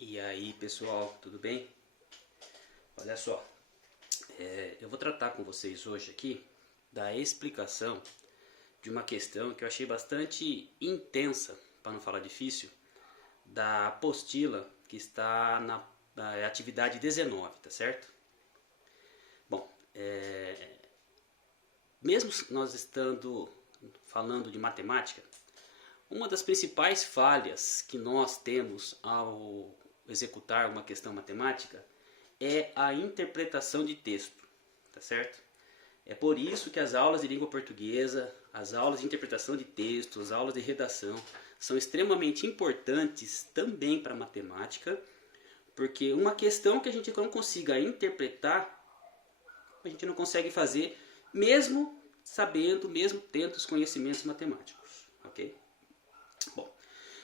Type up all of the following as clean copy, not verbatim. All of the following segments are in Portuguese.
E aí pessoal, tudo bem? Olha só, eu vou tratar com vocês hoje aqui da explicação de uma questão que eu achei bastante intensa, para não falar difícil, da apostila que está na atividade 19, tá certo? Bom, mesmo nós estando falando de matemática, uma das principais falhas que nós temos ao executar uma questão matemática é a interpretação de texto, tá certo? É por isso que as aulas de língua portuguesa, as aulas de interpretação de texto, as aulas de redação são extremamente importantes também para a matemática, porque uma questão que a gente não consiga interpretar, a gente não consegue fazer, mesmo sabendo, mesmo tendo os conhecimentos matemáticos, ok? Bom,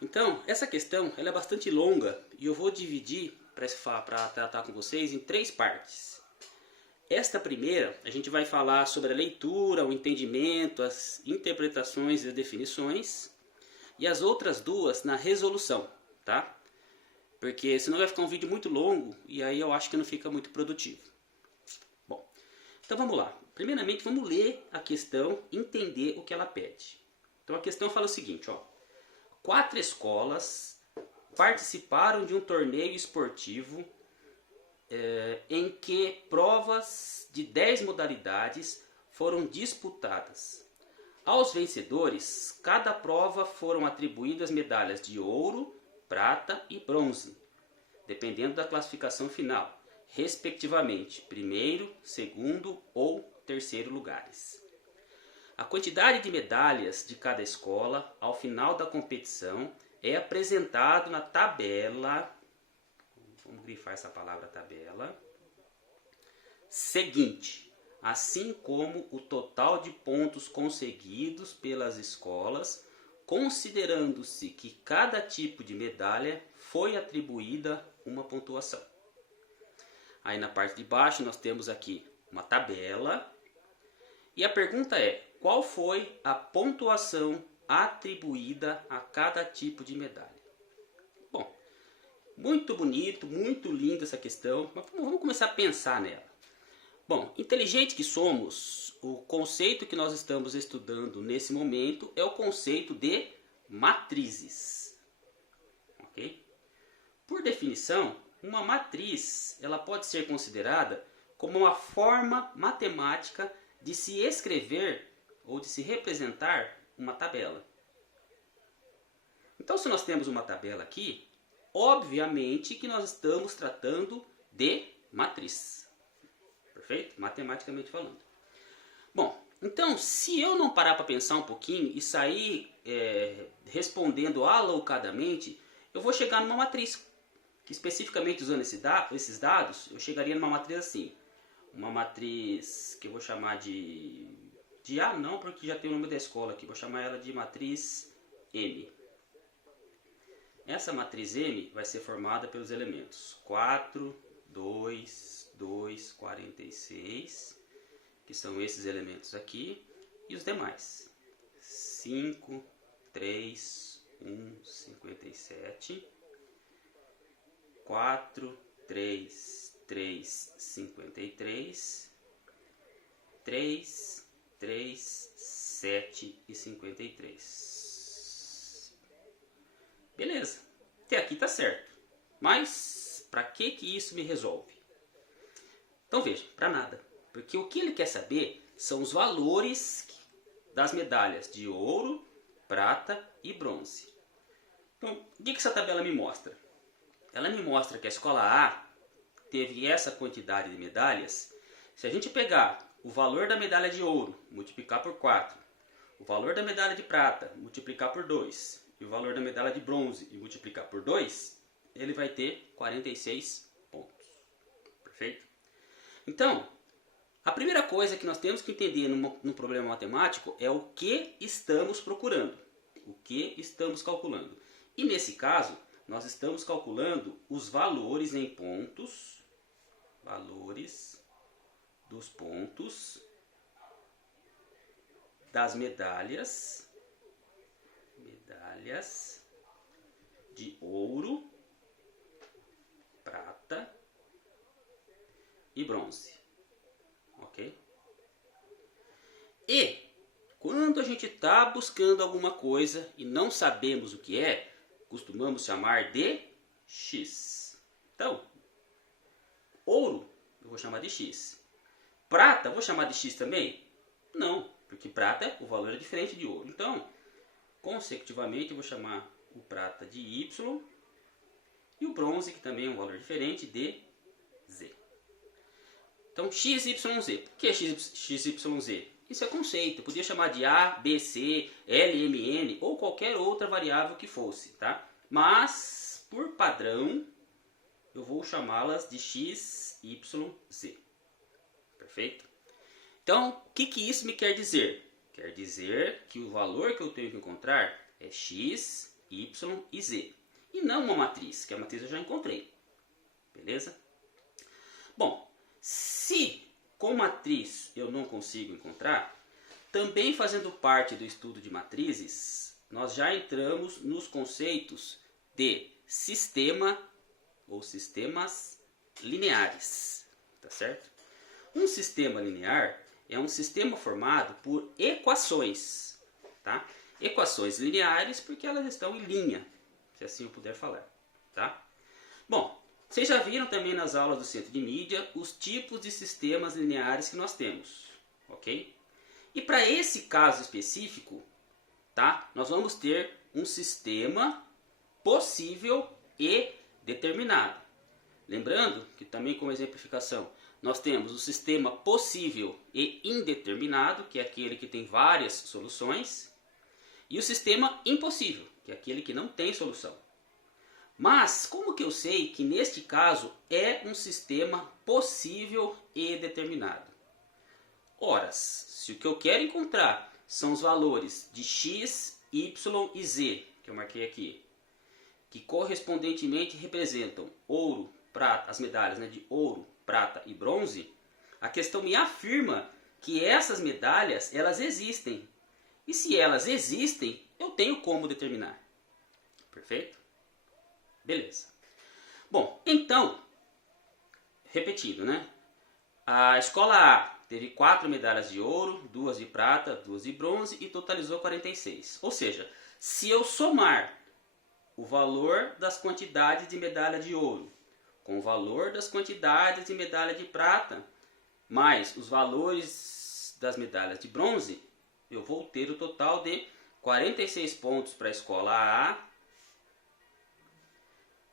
então essa questão ela é bastante longa e eu vou dividir para tratar com vocês em três partes. Esta primeira, a gente vai falar sobre a leitura, o entendimento, as interpretações e as definições. E as outras duas na resolução, tá? Porque senão vai ficar um vídeo muito longo e aí eu acho que não fica muito produtivo. Bom, então vamos lá. Primeiramente vamos ler a questão e entender o que ela pede. Então a questão fala o seguinte, ó. 4 escolas participaram de um torneio esportivo em que provas de 10 modalidades foram disputadas. Aos vencedores, cada prova foram atribuídas medalhas de ouro, prata e bronze, dependendo da classificação final, respectivamente, primeiro, segundo ou terceiro lugares. A quantidade de medalhas de cada escola ao final da competição é apresentado na tabela. Vamos grifar essa palavra tabela. Seguinte, assim como o total de pontos conseguidos pelas escolas, considerando-se que cada tipo de medalha foi atribuída uma pontuação. Aí na parte de baixo nós temos aqui uma tabela. E a pergunta é, qual foi a pontuação atribuída a cada tipo de medalha? Bom, muito bonito, muito linda essa questão, mas vamos começar a pensar nela. Bom, inteligente que somos, o conceito que nós estamos estudando nesse momento é o conceito de matrizes. Ok? Por definição, uma matriz ela pode ser considerada como uma forma matemática de se escrever ou de se representar uma tabela. Então, se nós temos uma tabela aqui, obviamente que nós estamos tratando de matriz. Perfeito? Matematicamente falando. Bom, então se eu não parar para pensar um pouquinho e sair respondendo alocadamente, eu vou chegar numa matriz. Que especificamente usando esses dados, eu chegaria numa matriz assim. Uma matriz que eu vou chamar de A não, porque já tem o nome da escola aqui. Vou chamar ela de matriz M. Essa matriz M vai ser formada pelos elementos 4, 2, 2, 46, que são esses elementos aqui, e os demais. 5, 3, 1, 57, 4, 3, 3, 53, 3, 3, 7 e 53. Beleza, até aqui tá certo. Mas para que isso me resolve? Então veja, para nada. Porque o que ele quer saber são os valores das medalhas de ouro, prata e bronze. Então, o que essa tabela me mostra? Ela me mostra que a escola A teve essa quantidade de medalhas. Se a gente pegar o valor da medalha de ouro, multiplicar por 4, o valor da medalha de prata, multiplicar por 2, e o valor da medalha de bronze e multiplicar por 2, ele vai ter 46 pontos. Perfeito? Então, a primeira coisa que nós temos que entender num problema matemático é o que estamos procurando, o que estamos calculando. E nesse caso, nós estamos calculando os valores em pontos, valores dos pontos das medalhas de ouro, bronze. Ok? E quando a gente está buscando alguma coisa e não sabemos o que é, costumamos chamar de X. Então, ouro eu vou chamar de X. Prata, vou chamar de X também? Não, porque prata, o valor é diferente de ouro. Então, consecutivamente, eu vou chamar o prata de Y e o bronze, que também é um valor diferente, de Z. Então, XYZ. Por que XYZ? Isso é conceito. Eu podia chamar de A, B, C, L, M, N ou qualquer outra variável que fosse, tá? Mas, por padrão, eu vou chamá-las de X, Y, Z. Perfeito? Então, o que isso me quer dizer? Quer dizer que o valor que eu tenho que encontrar é X, Y e Z. E não uma matriz, que a matriz eu já encontrei. Beleza? Bom, se com matriz eu não consigo encontrar, também fazendo parte do estudo de matrizes, nós já entramos nos conceitos de sistema ou sistemas lineares. Tá certo? Um sistema linear é um sistema formado por equações. Tá? Equações lineares porque elas estão em linha, se assim eu puder falar. Tá? Bom, vocês já viram também nas aulas do Centro de Mídia os tipos de sistemas lineares que nós temos, ok? E para esse caso específico, tá? Nós vamos ter um sistema possível e determinado. Lembrando que também como exemplificação, nós temos o sistema possível e indeterminado, que é aquele que tem várias soluções, e o sistema impossível, que é aquele que não tem solução. Mas, como que eu sei que neste caso é um sistema possível e determinado? Ora, se o que eu quero encontrar são os valores de x, y e z, que eu marquei aqui, que correspondentemente representam ouro, prata, as medalhas, né, de ouro, prata e bronze, a questão me afirma que essas medalhas elas existem. E se elas existem, eu tenho como determinar. Perfeito? Beleza. Bom, então, repetindo, né? A escola A teve 4 medalhas de ouro, 2 de prata, 2 de bronze e totalizou 46. Ou seja, se eu somar o valor das quantidades de medalha de ouro com o valor das quantidades de medalha de prata, mais os valores das medalhas de bronze, eu vou ter o total de 46 pontos para a escola A,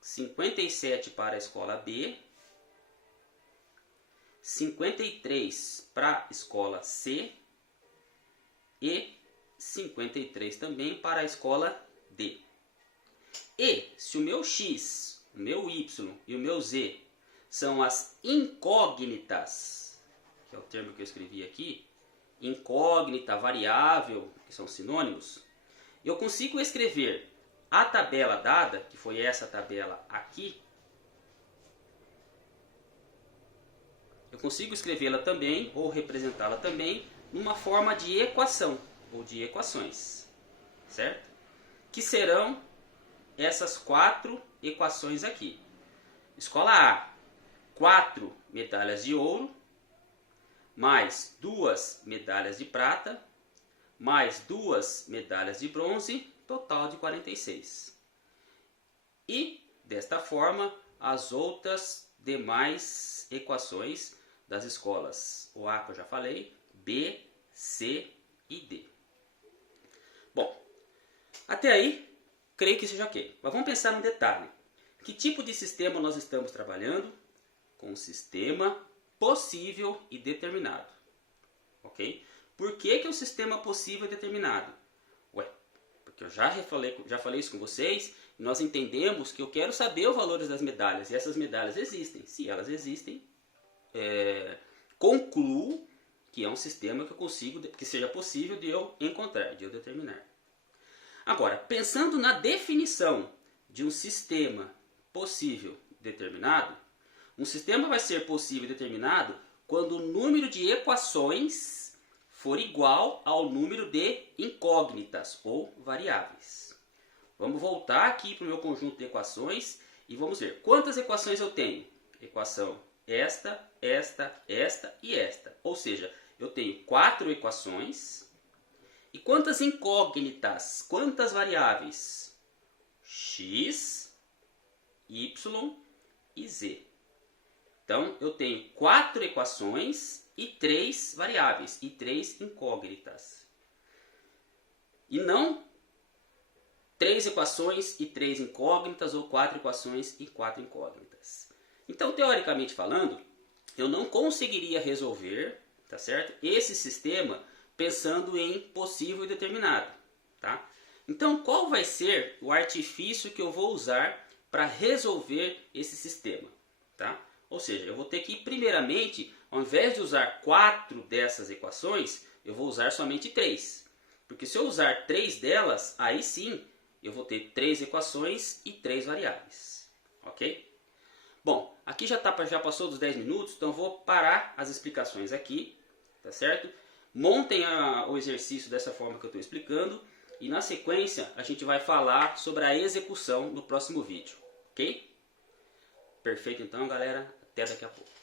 57 para a escola B, 53 para a escola C e 53 também para a escola D. E se o meu X, o meu Y e o meu Z são as incógnitas, que é o termo que eu escrevi aqui, incógnita, variável, que são sinônimos, eu consigo escrever a tabela dada, que foi essa tabela aqui, eu consigo escrevê-la também, ou representá-la também, numa forma de equação, ou de equações, certo? Que serão essas 4 equações aqui. Escola A, 4 medalhas de ouro, mais 2 medalhas de prata, mais 2 medalhas de bronze, total de 46. E, desta forma, as outras demais equações das escolas, o A que eu já falei, B, C e D. Bom, até aí, creio que seja ok. Mas vamos pensar num detalhe. Que tipo de sistema nós estamos trabalhando? Com um sistema possível e determinado. Ok? Por que o sistema possível e determinado? Ué, porque eu já falei isso com vocês, e nós entendemos que eu quero saber os valores das medalhas, e essas medalhas existem. Se elas existem, concluo que é um sistema que eu consigo, que seja possível de eu encontrar, de eu determinar. Agora, pensando na definição de um sistema possível determinado, um sistema vai ser possível e determinado quando o número de equações for igual ao número de incógnitas ou variáveis. Vamos voltar aqui para o meu conjunto de equações e vamos ver quantas equações eu tenho. Equação esta e esta. Ou seja, eu tenho 4 equações. E quantas incógnitas? Quantas variáveis? X, Y e Z. Então, eu tenho 4 equações e 3 variáveis e 3 incógnitas. E não 3 equações e 3 incógnitas ou 4 equações e 4 incógnitas. Então, teoricamente falando, eu não conseguiria resolver, tá certo? Esse sistema pensando em possível e determinado, tá? Então, qual vai ser o artifício que eu vou usar para resolver esse sistema, tá? Ou seja, eu vou ter que, primeiramente, ao invés de usar 4 dessas equações, eu vou usar somente 3. Porque se eu usar 3 delas, aí sim, eu vou ter 3 equações e 3 variáveis, ok? Bom, aqui já passou dos 10 minutos, então eu vou parar as explicações aqui, tá certo? Montem o exercício dessa forma que eu estou explicando e na sequência a gente vai falar sobre a execução no próximo vídeo, ok? Perfeito então, galera. Até daqui a pouco.